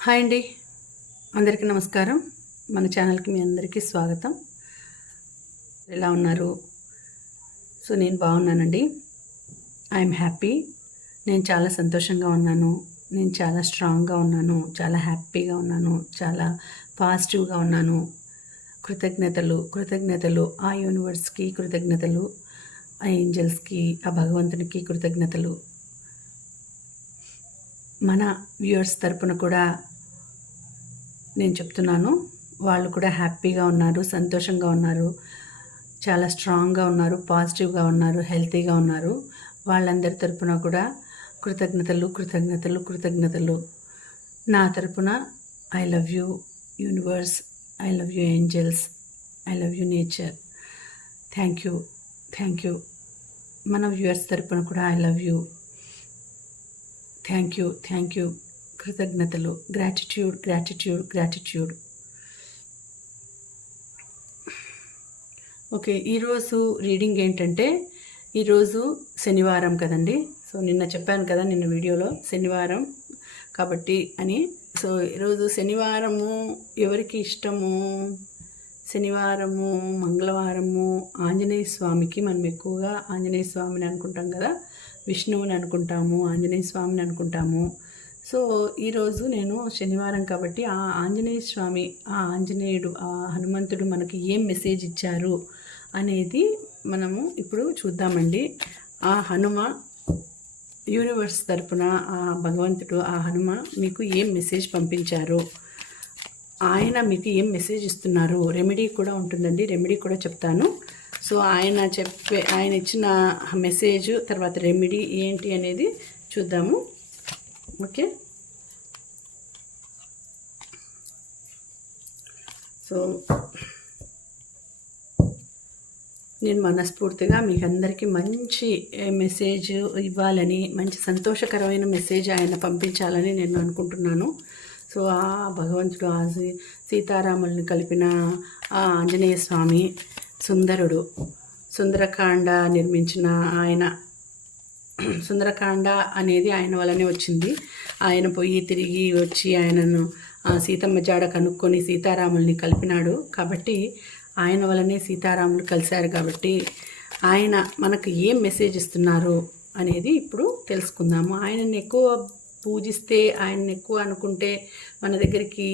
Hi అండి. అందరికీ నమస్కారం. మన ఛానల్కి మీ అందరికీ స్వాగతం. ఎలా ఉన్నారు? సో నేను బాగున్నానండి. I'm happy. నేను చాలా సంతోషంగా ఉన్నాను. నేను చాలా స్ట్రాంగ్గా ఉన్నాను. చాలా హ్యాపీగా ఉన్నాను. చాలా పాజిటివ్గా ఉన్నాను. కృతజ్ఞతలు కృతజ్ఞతలు ఆ యూనివర్స్కి కృతజ్ఞతలు ఆ ఏంజల్స్కి ఆ భగవంతునికి కృతజ్ఞతలు. మన వ్యూవర్స్ తరపున కూడా నేను చెప్తున్నాను. వాళ్ళు కూడా హ్యాపీగా ఉన్నారు సంతోషంగా ఉన్నారు చాలా స్ట్రాంగ్గా ఉన్నారు పాజిటివ్గా ఉన్నారు హెల్తీగా ఉన్నారు. వాళ్ళందరి తరపున కూడా కృతజ్ఞతలు కృతజ్ఞతలు కృతజ్ఞతలు. నా తరపున I love you universe. I love you angels. I love you nature. Thank you thank you. మన వ్యూయర్స్ తరపున కూడా I love you. Thank you thank you. కృతజ్ఞతలు. గ్రాటిట్యూడ్ గ్రాటిట్యూడ్ గ్రాటిట్యూడ్ ఓకే ఈరోజు రీడింగ్ ఏంటంటే ఈరోజు శనివారం కదండి. సో నిన్న చెప్పాను కదా నిన్న వీడియోలో శనివారం కాబట్టి అని. సో ఈరోజు శనివారము ఎవరికి ఇష్టము? శనివారము మంగళవారము ఆంజనేయ స్వామికి మనం ఎక్కువగా ఆంజనేయ స్వామిని అనుకుంటాం కదా. విష్ణువుని అనుకుంటాము ఆంజనేయ స్వామిని అనుకుంటాము. సో ఈరోజు నేను శనివారం కాబట్టి ఆ ఆంజనేయ స్వామి ఆ ఆంజనేయుడు ఆ హనుమంతుడు మనకి ఏం మెసేజ్ ఇచ్చారు అనేది మనము ఇప్పుడు చూద్దామండి. ఆ హనుమ యూనివర్స్ తరపున ఆ భగవంతుడు ఆ హనుమ మీకు ఏం మెసేజ్ పంపించారు? ఆయన మీకు ఏం మెసేజ్ ఇస్తున్నారు? రెమెడీ కూడా ఉంటుందండి. రెమెడీ కూడా చెప్తాను. సో ఆయన చెప్పే ఆయన ఇచ్చిన మెసేజ్ తర్వాత రెమెడీ ఏంటి అనేది చూద్దాము. ఓకే. సో నేను మనస్ఫూర్తిగా మీకు అందరికీ మంచి మెసేజ్ ఇవ్వాలని మంచి సంతోషకరమైన మెసేజ్ ఆయన పంపించాలని నేను అనుకుంటున్నాను. సో ఆ భగవంతుడు ఆ సీతారాముల్ని కలిపిన ఆ ఆంజనేయ స్వామి సుందరుడు సుందరకాండ నిర్మించిన ఆయన సుందరకాండ అనేది ఆయన వల్లనే వచ్చింది. ఆయన పోయి తిరిగి వచ్చి ఆయనను సీతమ్మ జాడ కనుక్కొని సీతారాముల్ని కలిపినాడు. కాబట్టి ఆయన వల్లనే సీతారాములు కలిశారు కాబట్టి ఆయన మనకు ఏం మెసేజ్ ఇస్తున్నారు అనేది ఇప్పుడు తెలుసుకుందాము. ఆయనని ఎక్కువ పూజిస్తే ఆయన్ని ఎక్కువ అనుకుంటే మన దగ్గరికి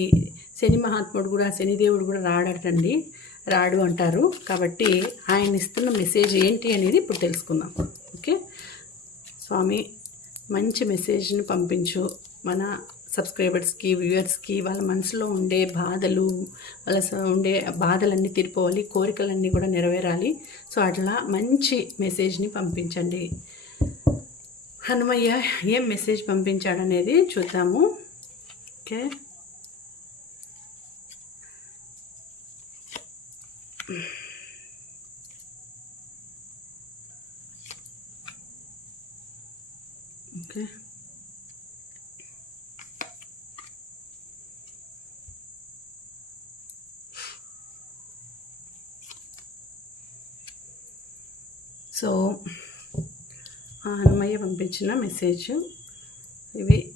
శని మహాత్ముడు కూడా శనిదేవుడు కూడా రాడటండి. రాడు అంటారు. కాబట్టి ఆయన ఇస్తున్న మెసేజ్ ఏంటి అనేది ఇప్పుడు తెలుసుకుందాం. ఓకే? స్వామి మంచి మెసేజ్ని పంపించు. మన సబ్స్క్రైబర్స్కి వ్యూవర్స్కి వాళ్ళ మనసులో ఉండే బాధలు వాళ్ళ ఉండే బాధలన్నీ తీరిపోవాలి కోరికలన్నీ కూడా నెరవేరాలి. సో అట్లా మంచి మెసేజ్ని పంపించండి. హనుమయ్య ఏం మెసేజ్ పంపించాడనేది చూద్దాము. Okay okay. సో హనుమయ్య పంపించిన మెసేజ్. ఇవి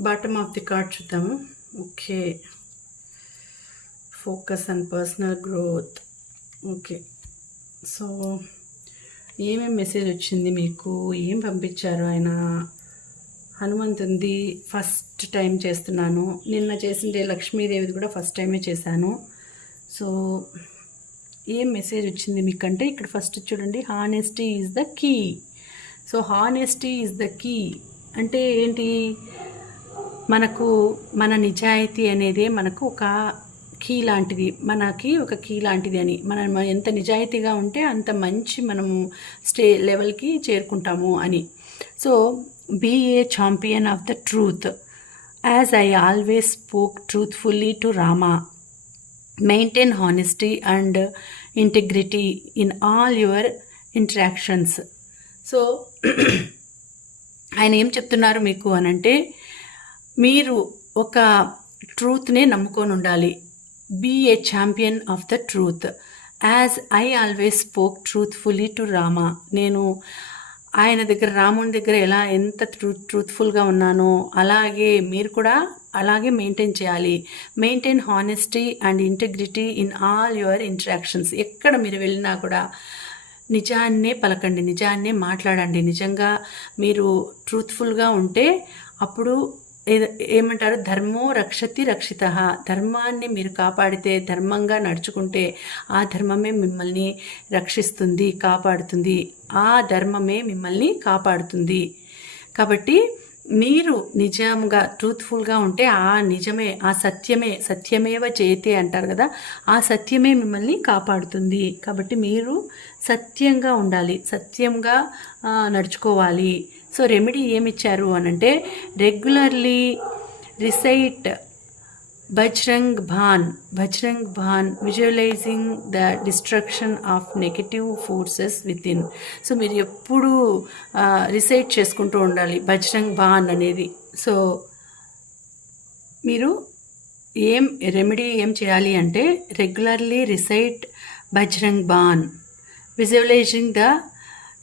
బాటమ్ ఆఫ్ ది కార్డ్ చూద్దాము. Okay. Focus and personal growth okay. So ఏమేమి మెసేజ్ వచ్చింది మీకు? ఏం పంపించారు ఆయన? హనుమంతుంది ఫస్ట్ టైం చేస్తున్నాను. నిన్న చేసిండే లక్ష్మీదేవిది కూడా ఫస్ట్ టైమే చేశాను. సో ఏం మెసేజ్ వచ్చింది మీకంటే? ఇక్కడ ఫస్ట్ చూడండి. Honesty is the key so honesty is the key అంటే ఏంటి? మనకు మన నిజాయితీ అనేది మనకు ఒక కీ లాంటిది. మనకి ఒక కీ లాంటిది అని. మనం ఎంత నిజాయితీగా ఉంటే అంత మంచి మనము స్టే లెవెల్కి చేరుకుంటాము అని. So be a champion of the truth as I always spoke truthfully to Rama maintain honesty and integrity in all your interactions so ఆయన ఏం చెప్తున్నారు మీకు అనంటే మీరు ఒక ట్రూత్నే నమ్ముకొని ఉండాలి. Be a champion of the truth as I always spoke truthfully to Rama నేను ఆయన దగ్గర రాముని దగ్గర ఎలా ఎంత ట్రూ ట్రూత్ఫుల్గా ఉన్నానో అలాగే మీరు కూడా అలాగే మెయింటైన్ చేయాలి. Maintain honesty and integrity in all your interactions ఎక్కడ మీరు వెళ్ళినా కూడా నిజాన్నే పలకండి నిజాన్నే మాట్లాడండి. నిజంగా మీరు ట్రూత్ఫుల్గా ఉంటే అప్పుడు ఏమంటారు? ధర్మో రక్షతి రక్షిత. ధర్మాన్ని మీరు కాపాడితే ధర్మంగా నడుచుకుంటే ఆ ధర్మమే మిమ్మల్ని రక్షిస్తుంది కాపాడుతుంది. ఆ ధర్మమే మిమ్మల్ని కాపాడుతుంది. కాబట్టి మీరు నిజంగా ట్రూత్ఫుల్గా ఉంటే ఆ నిజమే ఆ సత్యమే సత్యమేవ చేతే అంటారు కదా ఆ సత్యమే మిమ్మల్ని కాపాడుతుంది. కాబట్టి మీరు సత్యంగా ఉండాలి సత్యంగా నడుచుకోవాలి. సో రెమెడీ ఏమిచ్చారు అని అంటే regularly recite Bajrang Baan Bajrang Baan visualising the destruction of negative forces within so మీరు ఎప్పుడూ రిసైట్ చేసుకుంటూ ఉండాలి బజ్రంగ్ భాన్ అనేది. సో మీరు ఏం రెమెడీ ఏం చేయాలి అంటే regularly recite Bajrang Baan visualising the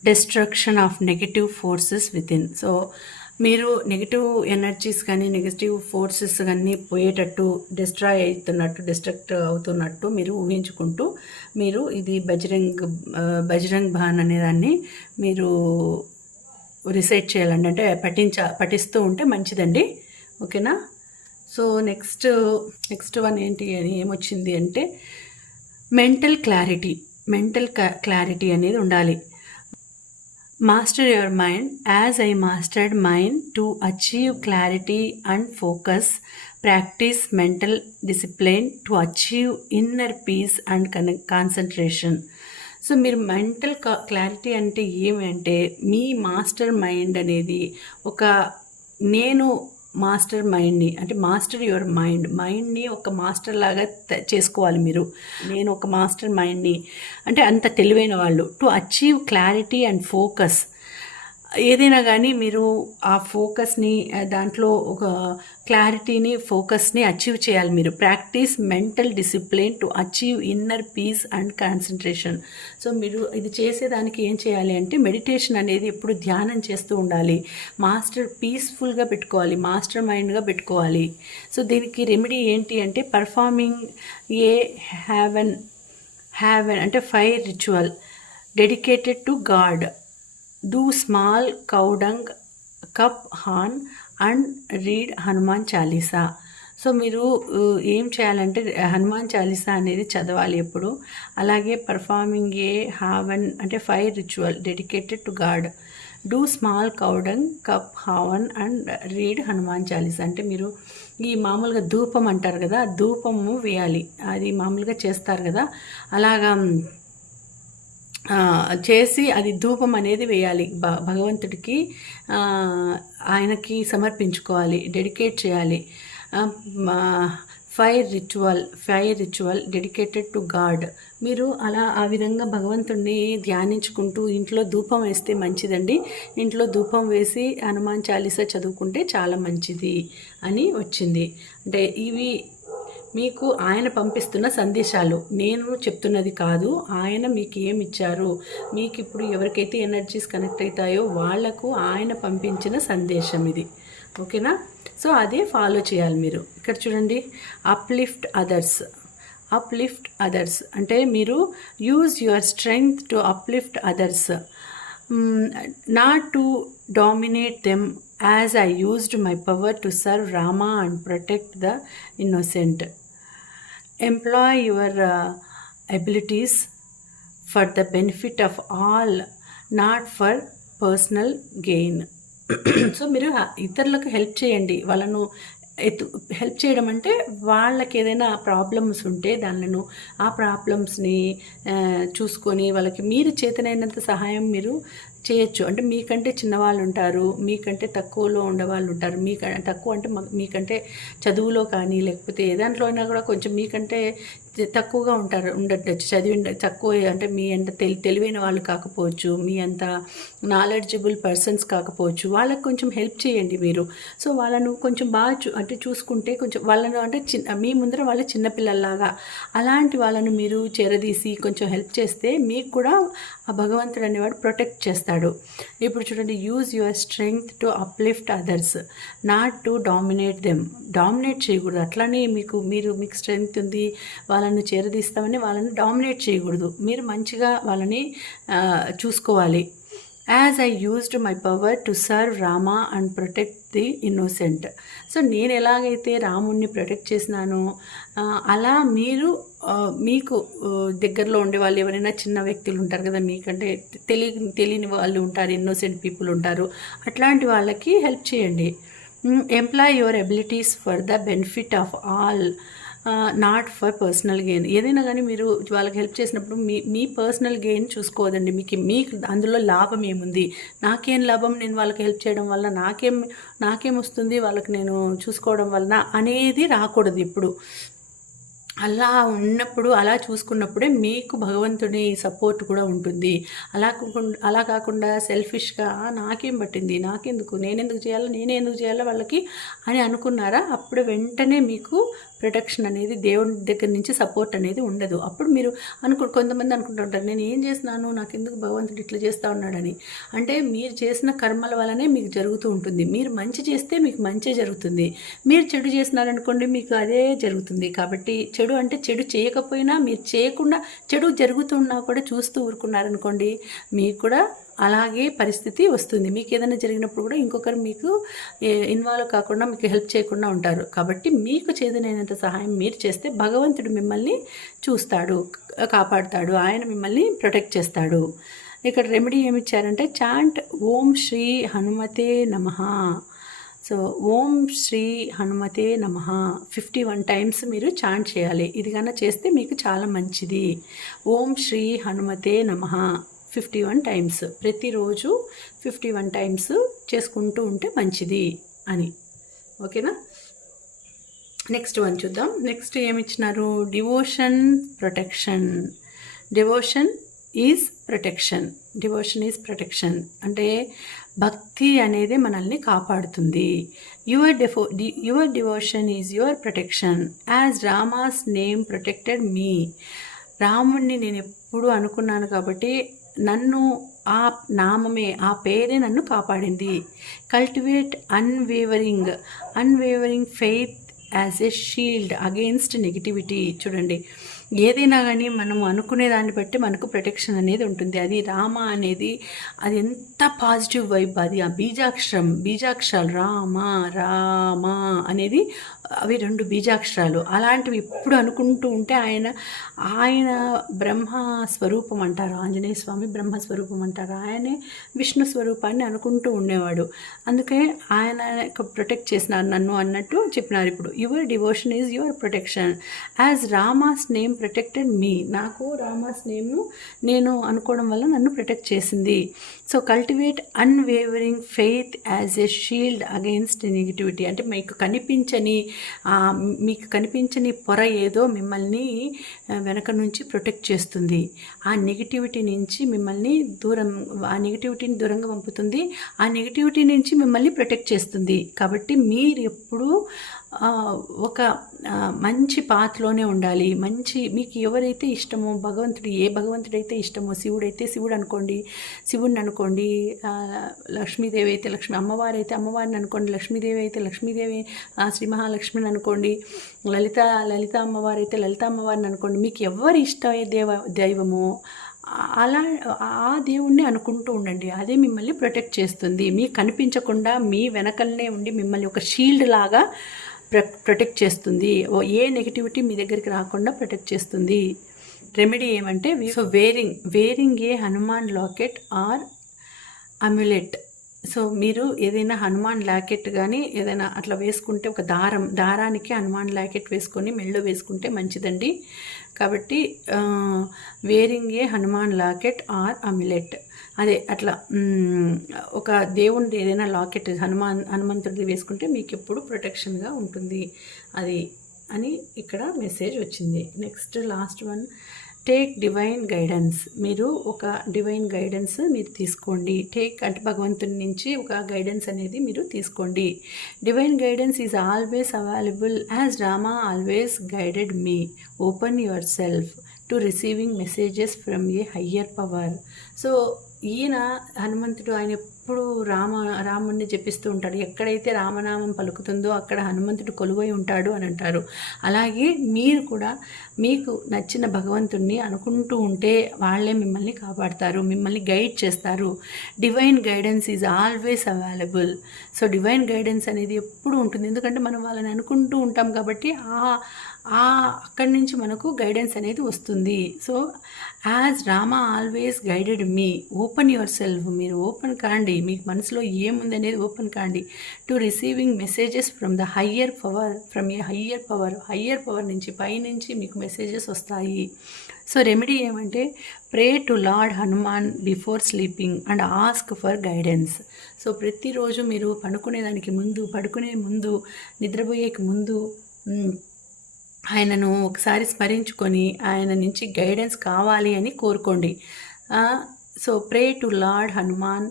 destruction of negative forces within so మీరు నెగిటివ్ ఎనర్జీస్ కానీ నెగటివ్ ఫోర్సెస్ కానీ పోయేటట్టు డిస్ట్రాయ్ అవుతున్నట్టు డిస్ట్రక్ట్ అవుతున్నట్టు మీరు ఊహించుకుంటూ మీరు ఇది బజరంగ్ బజరంగ్ భాన్ అనేదాన్ని మీరు రిసైట్ చేయాలండి. అంటే పఠించ పఠిస్తూ ఉంటే మంచిదండి. ఓకేనా? సో నెక్స్ట్ నెక్స్ట్ వన్ ఏంటి అని ఏమొచ్చింది అంటే మెంటల్ క్లారిటీ మెంటల్ క్లారిటీ అనేది ఉండాలి. Master your mind as I mastered mind to achieve clarity and focus practice mental discipline to achieve inner peace and con concentration so మీరు mental clarity అంటే ఏమి అంటే మీ మాస్టర్ మైండ్ అనేది ఒక నేను master మైండ్ని అంటే మాస్టర్ యువర్ మైండ్ మైండ్ని ఒక మాస్టర్ లాగా చేసుకోవాలి మీరు. నేను ఒక మాస్టర్ మైండ్ని అంటే అంత తెలివైన వాళ్ళు. To achieve clarity and focus. ఏదైనా కానీ మీరు ఆ ఫోకస్ని దాంట్లో ఒక క్లారిటీని ఫోకస్ని అచీవ్ చేయాలి మీరు. Practice mental discipline to achieve inner peace and concentration. So మీరు ఇది చేసేదానికి ఏం చేయాలి అంటే మెడిటేషన్ అనేది ఎప్పుడు ధ్యానం చేస్తూ ఉండాలి. మాస్టర్ పీస్ఫుల్గా పెట్టుకోవాలి మాస్టర్ మైండ్గా పెట్టుకోవాలి. సో దీనికి రెమెడీ ఏంటి అంటే పర్ఫార్మింగ్ ఏ హ్యావెన్ హ్యావెన్ అంటే fire ritual dedicated to God. Do small cow dung cup havan and read Hanuman Chalisa so మీరు uh, ఏం చేయాలంటే హనుమాన్ చాలీసా అనేది చదవాలి ఎప్పుడు. అలాగే పర్ఫార్మింగ్ ఏ హావన్ అంటే five ritual dedicated to God do small cow dung cup havan and read Hanuman Chalisa అంటే మీరు ఈ మామూలుగా ధూపం అంటారు కదా ధూపము వేయాలి. అది మామూలుగా చేస్తారు కదా. అలాగా చేసి అది ధూపం అనేది వేయాలి. భ భగవంతుడికి ఆయనకి సమర్పించుకోవాలి డెడికేట్ చేయాలి. Fire ritual fire ritual dedicated to God. మీరు అలా ఆ విధంగా భగవంతుడిని ధ్యానించుకుంటూ ఇంట్లో ధూపం వేస్తే మంచిదండి. ఇంట్లో ధూపం వేసి హనుమాన్ చాలీసా చదువుకుంటే చాలా మంచిది అని వచ్చింది. అంటే ఇవి మీకు ఆయన పంపిస్తున్న సందేశాలు. నేను చెప్తున్నది కాదు ఆయన మీకు ఏమి ఇచ్చారు? మీకు ఇప్పుడు ఎవరికైతే ఎనర్జీస్ కనెక్ట్ అవుతాయో వాళ్ళకు ఆయన పంపించిన సందేశం ఇది. ఓకేనా? సో అదే ఫాలో చేయాలి మీరు. ఇక్కడ చూడండి అప్లిఫ్ట్ అదర్స్ అప్లిఫ్ట్ అదర్స్ అంటే మీరు use your strength to uplift others not to dominate them as I used my power to serve Rama and protect the innocent employ your abilities for the benefit of all not for personal gain so మీరు ఇతరులకు help చేయండి. వాళ్ళను ఎత్తు help చేయడం అంటే వాళ్ళకి ఏదైనా problems ఉంటే దానిలను ఆ ప్రాబ్లమ్స్ని చూసుకొని వాళ్ళకి మీరు చేతనైనంత సహాయం మీరు చేయొచ్చు. అంటే మీకంటే చిన్నవాళ్ళు ఉంటారు మీకంటే తక్కువలో ఉండేవాళ్ళు ఉంటారు మీక తక్కువ అంటే మీకంటే చదువులో కానీ లేకపోతే ఏ దాంట్లో అయినా కూడా కొంచెం మీకంటే తక్కువగా ఉంటారు ఉండొచ్చు. చదివి తక్కువ అంటే మీ అంత తెలి తెలివైన వాళ్ళు కాకపోవచ్చు మీ అంత నాలెడ్జబుల్ పర్సన్స్ కాకపోవచ్చు. వాళ్ళకి కొంచెం హెల్ప్ చేయండి మీరు. సో వాళ్ళను కొంచెం బాగా చూ అంటే చూసుకుంటే కొంచెం వాళ్ళను అంటే చిన్న మీ ముందర వాళ్ళ చిన్నపిల్లల్లాగా అలాంటి వాళ్ళను మీరు చేరదీసి కొంచెం హెల్ప్ చేస్తే మీకు కూడా ఆ భగవంతుడు అనేవాడు ప్రొటెక్ట్ చేస్తారు చేస్తాడు ఇప్పుడు చూడండి use your strength to uplift others not to dominate them dominate చేయకూడదు. అట్లనే మీకు మీరు మీకు స్ట్రెంగ్త్ ఉంది వాళ్ళని చేరదీస్తామని వాళ్ళని డామినేట్ చేయకూడదు. మీరు మంచిగా వాళ్ళని చూసుకోవాలి. As I used my power to serve Rama and protect the innocent so నేను ఎలాగైతే రాముణ్ణి ప్రొటెక్ట్ చేసినానో అలా మీరు మీకు దగ్గరలో ఉండే వాళ్ళు ఎవరైనా చిన్న వ్యక్తులు ఉంటారు కదా మీకంటే తెలియ తెలియని వాళ్ళు ఉంటారు ఇన్నోసెంట్ పీపుల్ ఉంటారు అట్లాంటి వాళ్ళకి హెల్ప్ చేయండి. Employ your abilities for the benefit of all not for personal gain ఏదైనా కానీ మీరు వాళ్ళకి హెల్ప్ చేసినప్పుడు మీ మీ పర్సనల్ గెయిన్ చూసుకోవద్దండి మీకు మీకు అందులో లాభం ఏముంది? నాకేం లాభం? నేను వాళ్ళకి హెల్ప్ చేయడం వల్ల నాకేం నాకేం వస్తుంది? వాళ్ళకి నేను చూసుకోవడం వలన అనేది రాకూడదు ఇప్పుడు అలా ఉన్నప్పుడు అలా చూసుకున్నప్పుడే మీకు భగవంతుని సపోర్ట్ కూడా ఉంటుంది. అలా అలా కాకుండా సెల్ఫిష్గా నాకేం పట్టింది? నాకెందుకు? నేనెందుకు చేయాలో? నేనే ఎందుకు చేయాలో వాళ్ళకి అని అనుకున్నారా? అప్పుడు వెంటనే మీకు ప్రొటెక్షన్ అనేది దేవుని దగ్గర నుంచి సపోర్ట్ అనేది ఉండదు. అప్పుడు మీరు అనుకు కొంతమంది అనుకుంటుంటారు నేను ఏం చేస్తున్నాను? నాకెందుకు భగవంతుడు ఇట్లా చేస్తూ ఉన్నాడని? అంటే మీరు చేసిన కర్మల వల్లనే మీకు జరుగుతూ ఉంటుంది. మీరు మంచి చేస్తే మీకు మంచే జరుగుతుంది. మీరు చెడు చేసినారనుకోండి మీకు అదే జరుగుతుంది. కాబట్టి చెడు అంటే చెడు చేయకపోయినా మీరు చేయకుండా చెడు జరుగుతున్నా కూడా చూస్తూ ఊరుకున్నారనుకోండి మీకు కూడా అలాగే పరిస్థితి వస్తుంది. మీకు ఏదైనా జరిగినప్పుడు కూడా ఇంకొకరు మీకు ఇన్వాల్వ్ కాకుండా మీకు హెల్ప్ చేయకుండా ఉంటారు. కాబట్టి మీకు చేదనైనంత సహాయం మీరు చేస్తే భగవంతుడు మిమ్మల్ని చూస్తాడు కాపాడుతాడు ఆయన మిమ్మల్ని ప్రొటెక్ట్ చేస్తాడు. ఇక్కడ రెమెడీ ఏమి ఇచ్చారంటే చాంట్ ఓం శ్రీ హనుమతే నమ. సో ఓం శ్రీ హనుమతే నమ. ఫిఫ్టీ వన్ టైమ్స్ మీరు చాంట్ చేయాలి. ఇది కన్నా చేస్తే మీకు చాలా మంచిది. ఓం శ్రీ హనుమతే నమ. ఫిఫ్టీ వన్ టైమ్స్ ప్రతిరోజు ఫిఫ్టీ వన్ టైమ్స్ చేసుకుంటూ ఉంటే మంచిది అని. ఓకేనా? నెక్స్ట్ వన్ చూద్దాం. Next ఏమిచ్చినారు? Devotion protection devotion is protection devotion is protection అంటే భక్తి అనేది మనల్ని కాపాడుతుంది. Your devo your devotion is your protection as Rama's name protected me రాముణ్ణి నేను ఎప్పుడు అనుకున్నాను కాబట్టి నన్ను ఆ నామమే ఆ పేరే నన్ను కాపాడింది. Cultivate unwavering unwavering faith as a shield against negativity చూడండి. ఏదైనా కానీ మనం అనుకునే దాన్ని బట్టి మనకు ప్రొటెక్షన్ అనేది ఉంటుంది. అది రామ అనేది అది ఎంత పాజిటివ్ వైబ్ అది. ఆ బీజాక్షరం బీజాక్షరాలు రామ రామ అనేది అవి రెండు బీజాక్షరాలు. అలాంటివి ఎప్పుడు అనుకుంటూ ఉంటే ఆయన ఆయన బ్రహ్మ స్వరూపం అంటారు. ఆంజనేయ స్వామి బ్రహ్మ స్వరూపం అంటారు. ఆయనే విష్ణు స్వరూపాన్ని అనుకుంటూ ఉండేవాడు. అందుకే ఆయన ప్రొటెక్ట్ చేసినారు నన్ను అన్నట్టు చెప్పినారు ఇప్పుడు. Your devotion is your protection as Rama's name protected me నాకు రామాస్ నేమ్ నేను అనుకోవడం వల్ల నన్ను ప్రొటెక్ట్ చేసింది. So cultivate unwavering faith as a shield against negativity అంటే మీకు కనిపించని మీకు కనిపించని పొర ఏదో మిమ్మల్ని వెనక నుంచి ప్రొటెక్ట్ చేస్తుంది. ఆ నెగిటివిటీ నుంచి మిమ్మల్ని దూరం ఆ నెగిటివిటీని దూరంగా పంపుతుంది. ఆ నెగిటివిటీ నుంచి మిమ్మల్ని ప్రొటెక్ట్ చేస్తుంది. కాబట్టి మీరు ఎప్పుడూ ఒక మంచి పాత్రలోనే ఉండాలి. మంచి మీకు ఎవరైతే ఇష్టమో భగవంతుడు ఏ భగవంతుడైతే ఇష్టమో శివుడైతే శివుడు అనుకోండి శివుడిని అనుకోండి లక్ష్మీదేవి అయితే లక్ష్మి అమ్మవారు అయితే అమ్మవారిని అనుకోండి లక్ష్మీదేవి అయితే లక్ష్మీదేవి ఆ, శ్రీ మహాలక్ష్మిని అనుకోండి లలిత లలిత అమ్మవారు అయితే లలిత అమ్మవారిని అనుకోండి మీకు ఎవరి ఇష్టమే దేవ దైవమో అలా ఆ దేవుణ్ణి అనుకుంటూ ఉండండి. అదే మిమ్మల్ని ప్రొటెక్ట్ చేస్తుంది. మీకు కనిపించకుండా మీ వెనకలనే ఉండి మిమ్మల్ని ఒక షీల్డ్ లాగా ప్రొటెక్ట్ చేస్తుంది. ఓ ఏ నెగిటివిటీ మీ దగ్గరికి రాకుండా ప్రొటెక్ట్ చేస్తుంది. రెమెడీ ఏమంటే so wearing wearing a Hanuman locket or amulet so మీరు ఏదైనా హనుమాన్ లాకెట్ కానీ ఏదైనా అట్లా వేసుకుంటే ఒక దారం దారానికి హనుమాన్ లాకెట్ వేసుకొని మెళ్ళో వేసుకుంటే మంచిదండి. కాబట్టి wearing a Hanuman locket or amulet అదే అట్లా ఒక దేవుడి ఏదైనా లాకెట్ హనుమాన్ హనుమంతుడిది వేసుకుంటే మీకు ఎప్పుడు ప్రొటెక్షన్గా ఉంటుంది. అది అని ఇక్కడ మెసేజ్ వచ్చింది. Next last one take divine guidance. మీరు ఒక డివైన్ గైడెన్స్ మీరు తీసుకోండి. టేక్ అంటే భగవంతుని నుంచి ఒక గైడెన్స్ అనేది మీరు తీసుకోండి. Divine guidance is always available as Rama always guided me. Open yourself to receiving messages from a higher power. So ఈయన హనుమంతుడు ఆయన ఎప్పుడు రామ రాముణ్ణి జపిస్తూ ఉంటాడు. ఎక్కడైతే రామనామం పలుకుతుందో అక్కడ హనుమంతుడు కొలువై ఉంటాడు అని అంటారు. అలాగే మీరు కూడా మీకు నచ్చిన భగవంతుణ్ణి అనుకుంటూ ఉంటే వాళ్ళే మిమ్మల్ని కాపాడతారు మిమ్మల్ని గైడ్ చేస్తారు. Divine guidance is always available so divine guidance అనేది ఎప్పుడు ఉంటుంది. ఎందుకంటే మనం వాళ్ళని అనుకుంటూ ఉంటాం కాబట్టి ఆ ఆ అక్కడి నుంచి మనకు గైడెన్స్ అనేది వస్తుంది. So as Rama always guided me open yourself మీరు ఓపెన్ కాండి. మీకు మనసులో ఏముంది అనేది ఓపెన్ కాండి. To receiving messages from the higher power from a higher power higher power నుంచి పైనుంచి మీకు మెసేజెస్ వస్తాయి. సో రెమెడీ ఏమంటే pray to Lord Hanuman before sleeping and ask for guidance so ప్రతిరోజు మీరు పడుకునేదానికి ముందు పడుకునే ముందు నిద్రపోయేకి ముందు ఆయనను ఒకసారి స్మరించుకొని ఆయన నుంచి గైడెన్స్ కావాలి అని కోరుకోండి. So pray to Lord Hanuman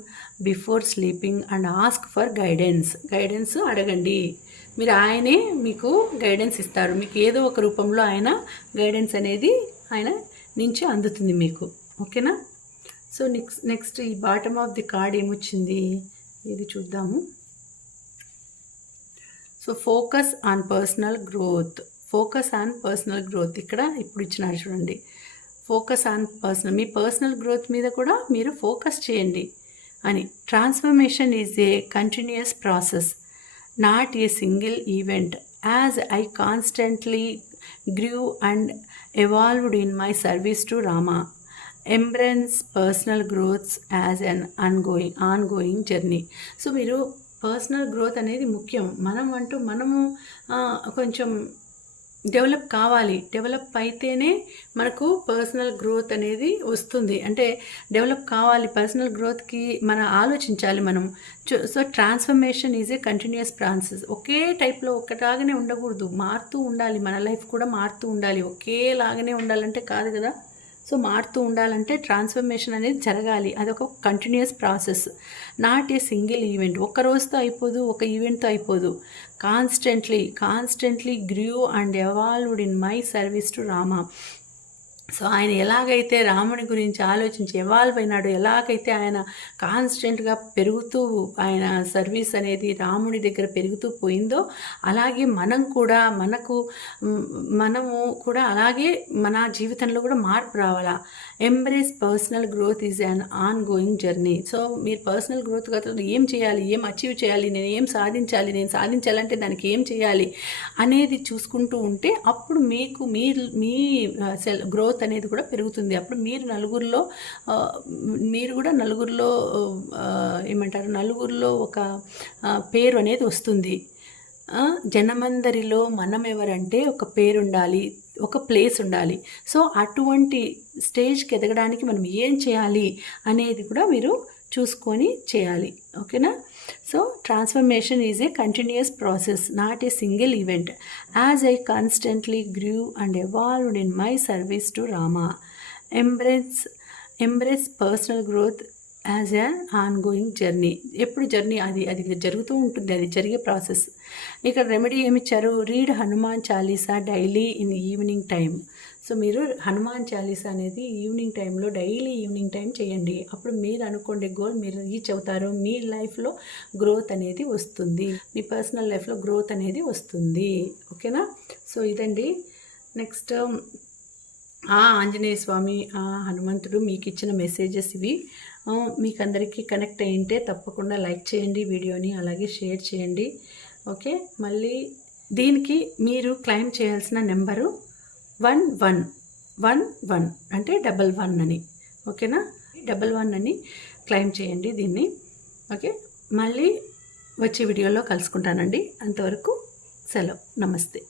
before sleeping and ask for guidance guidance అడగండి. మీరు ఆయనే మీకు గైడెన్స్ ఇస్తారు. మీకు ఏదో ఒక రూపంలో ఆయన గైడెన్స్ అనేది ఆయన నుంచి అందుతుంది మీకు. ఓకేనా? సో నెక్స్ట్ నెక్స్ట్ ఈ బాటమ్ ఆఫ్ ది కార్డ్ ఏమొచ్చింది? ఇది చూద్దాము. So focus on personal growth focus on personal growth ఇక్కడ ఇప్పుడు ఇచ్చినారు చూడండి. ఫోకస్ ఆన్ పర్సనల్ మీ పర్సనల్ గ్రోత్ మీద కూడా మీరు ఫోకస్ చేయండి అని. Transformation is a continuous process not a single event. As I constantly grew and evolved in my service to Rama. Embrace personal growths as an ongoing ongoing journey. So మీరు personal growth అనేది ముఖ్యం. మనం అంటూ మనము కొంచెం develop కావాలి. Develop అయితేనే మనకు పర్సనల్ గ్రోత్ అనేది వస్తుంది. అంటే డెవలప్ కావాలి పర్సనల్ గ్రోత్కి మనం ఆలోచించాలి మనం. So transformation is a continuous process. ఒకే టైప్లో ఒకలాగానే ఉండకూడదు. మారుతూ ఉండాలి. మన లైఫ్ కూడా మారుతూ ఉండాలి. ఒకేలాగానే ఉండాలంటే కాదు కదా. సో మారుతూ ఉండాలంటే ట్రాన్స్ఫర్మేషన్ అనేది జరగాలి. అదొక continuous process not a single event ఒక్క రోజుతో అయిపోదు ఒక ఈవెంట్తో అయిపోదు. Constantly constantly grew and evolved in my service to Rama so ఆయన ఎలాగైతే రాముని గురించి ఆలోచించి ఎవాల్వ్ అయినాడు ఎలాగైతే ఆయన కాన్స్టెంట్గా పెరుగుతూ ఆయన సర్వీస్ అనేది రాముడి దగ్గర పెరుగుతూ పోయిందో అలాగే మనం కూడా మనకు మనము కూడా అలాగే మన జీవితంలో కూడా మార్పు రావాలా? Embrace personal growth is an ongoing journey so మీరు పర్సనల్ గ్రోత్ కదా ఏం చేయాలి ఏం అచీవ్ చేయాలి నేను ఏం సాధించాలి నేను సాధించాలంటే దానికి ఏం చేయాలి అనేది చూసుకుంటూ ఉంటే అప్పుడు మీకు మీ మీ సెల్ గ్రోత్ అనేది కూడా పెరుగుతుంది. అప్పుడు మీరు నలుగురిలో మీరు కూడా నలుగురిలో ఏమంటారు నలుగురిలో ఒక పేరు అనేది వస్తుంది. జనమందరిలో మనం ఎవరంటే ఒక పేరు ఉండాలి ఒక ప్లేస్ ఉండాలి. సో అటువంటి స్టేజ్కి ఎదగడానికి మనం ఏం చేయాలి అనేది కూడా మీరు చూసుకొని చేయాలి. ఓకేనా? So transformation is a continuous process not a single event as I constantly grew and evolved in my service to Rama embrace embrace personal growth as an ongoing journey ఎప్పుడు జర్నీ అది అది జరుగుతూ ఉంటుంది. అది జరిగే ప్రాసెస్ ఇక్కడ remedy ఏమిచ్చారు? Read Hanuman Chalisa daily in evening time so మీరు హనుమాన్ చాలీసా అనేది ఈవినింగ్ టైంలో డైలీ ఈవినింగ్ టైం చేయండి. అప్పుడు మీరు అనుకోండి గోల్ మీరు రీచ్ అవుతారు. మీ లైఫ్లో గ్రోత్ అనేది వస్తుంది. మీ పర్సనల్ లైఫ్లో గ్రోత్ అనేది వస్తుంది. ఓకేనా? సో ఇదండి. నెక్స్ట్ ఆ ఆంజనేయ స్వామి ఆ హనుమంతుడు మీకు ఇచ్చిన మెసేజెస్ ఇవి. మీకు అందరికీ కనెక్ట్ అయ్యింటే తప్పకుండా లైక్ చేయండి వీడియోని అలాగే షేర్ చేయండి. ఓకే? మళ్ళీ దీనికి మీరు క్లైమ్ చేయాల్సిన number one one one one అంటే డబల్ వన్ అని. ఓకేనా డబల్ వన్ అని క్లైమ్ చేయండి దీన్ని. ఓకే? మళ్ళీ వచ్చే వీడియోలో కలుసుకుంటానండి. అంతవరకు సెలవు. నమస్తే.